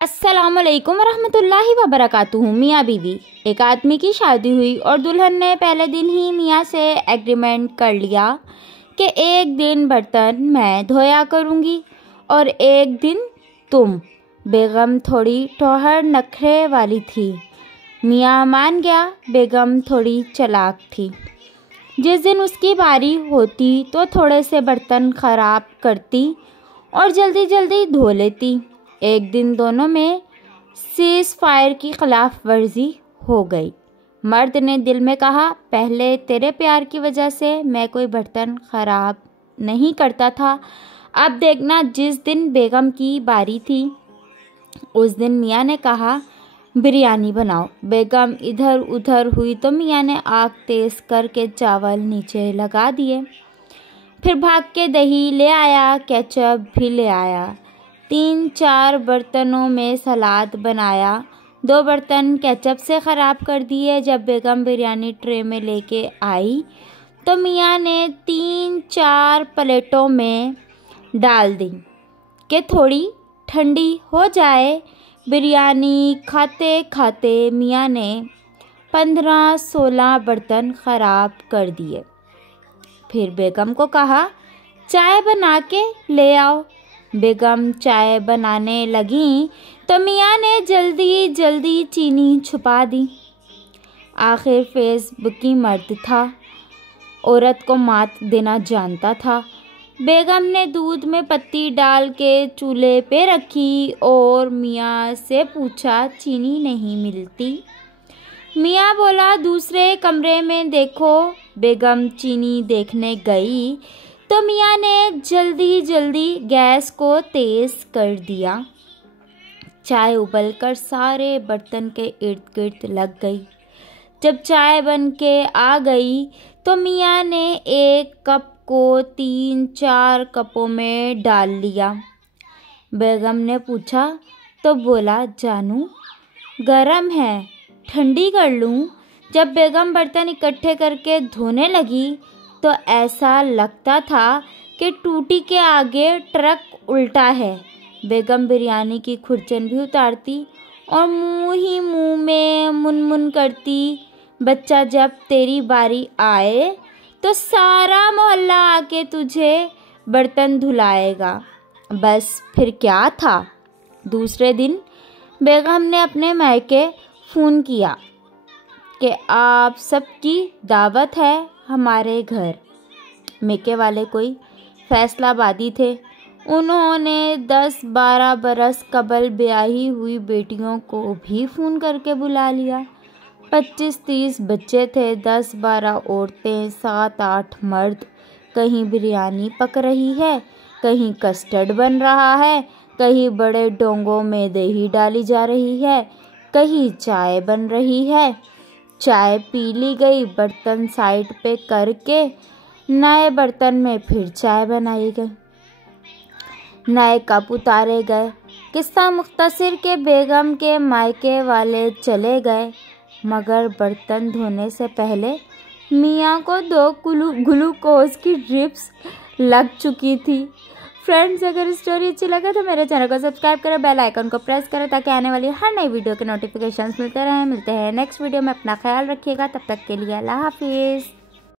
अस्सलामुअलैकुम वरहमतुल्लाहि वबरकातुहू। मियाँ बीवी। एक आदमी की शादी हुई और दुल्हन ने पहले दिन ही मियाँ से एग्रीमेंट कर लिया कि एक दिन बर्तन मैं धोया करूँगी और एक दिन तुम। बेगम थोड़ी टोहर नखरे वाली थी। मियाँ मान गया। बेगम थोड़ी चालाक थी। जिस दिन उसकी बारी होती तो थोड़े से बर्तन ख़राब करती और जल्दी जल्दी धो लेती। एक दिन दोनों में सीज़ फायर की खिलाफ वर्जी हो गई। मर्द ने दिल में कहा, पहले तेरे प्यार की वजह से मैं कोई बर्तन ख़राब नहीं करता था, अब देखना जिस दिन बेगम की बारी थी उस दिन मियाँ ने कहा, बिरयानी बनाओ। बेगम इधर उधर हुई तो मियाँ ने आग तेज़ करके चावल नीचे लगा दिए। फिर भाग के दही ले आया, केचप भी ले आया। 3-4 बर्तनों में सलाद बनाया। 2 बर्तन केचप से ख़राब कर दिए। जब बेगम बिरयानी ट्रे में लेके आई तो मियाँ ने 3-4 प्लेटों में डाल दी कि थोड़ी ठंडी हो जाए। बिरयानी खाते खाते मियाँ ने 15-16 बर्तन ख़राब कर दिए। फिर बेगम को कहा, चाय बना के ले आओ। बेगम चाय बनाने लगी तो मियाँ ने जल्दी जल्दी चीनी छुपा दी। आखिर फेसबुकी मर्द था, औरत को मात देना जानता था। बेगम ने दूध में पत्ती डाल के चूल्हे पे रखी और मियाँ से पूछा, चीनी नहीं मिलती? मियाँ बोला, दूसरे कमरे में देखो। बेगम चीनी देखने गई तो मियाँ ने जल्दी जल्दी गैस को तेज़ कर दिया। चाय उबलकर सारे बर्तन के इर्द गिर्द लग गई। जब चाय बन के आ गई तो मियाँ ने एक कप को 3-4 कपों में डाल लिया। बेगम ने पूछा तो बोला, जानू गरम है, ठंडी कर लूँ? जब बेगम बर्तन इकट्ठे करके धोने लगी तो ऐसा लगता था कि टूटी के आगे ट्रक उल्टा है। बेगम बिरयानी की खुरचन भी उतारती और मुँह ही मुँह में मुनमुन करती, बच्चा जब तेरी बारी आए तो सारा मोहल्ला आके तुझे बर्तन धुलाएगा। बस फिर क्या था। दूसरे दिन बेगम ने अपने मायके फ़ोन किया कि आप सबकी दावत है हमारे घर। मेके वाले कोई फैसलाबादी थे। उन्होंने 10-12 बरस कबल ब्याही हुई बेटियों को भी फ़ोन करके बुला लिया। 25-30 बच्चे थे, 10-12 औरतें, 7-8 मर्द। कहीं बिरयानी पक रही है, कहीं कस्टर्ड बन रहा है, कहीं बड़े डोंगों में दही डाली जा रही है, कहीं चाय बन रही है। चाय पी ली गई, बर्तन साइड पे करके नए बर्तन में फिर चाय बनाई गई, नए कप उतारे गए। किस्सा मुख्तसर के बेगम के मायके वाले चले गए, मगर बर्तन धोने से पहले मियाँ को 2 ग्लूकोज की ड्रिप्स लग चुकी थी। फ्रेंड्स, अगर स्टोरी अच्छी लगे तो मेरे चैनल को सब्सक्राइब करें, बेल आइकन को प्रेस करें ताकि आने वाली हर नई वीडियो के नोटिफिकेशंस मिलते रहें। मिलते हैं नेक्स्ट वीडियो में। अपना ख्याल रखिएगा। तब तक के लिए अल्लाह हाफिज़।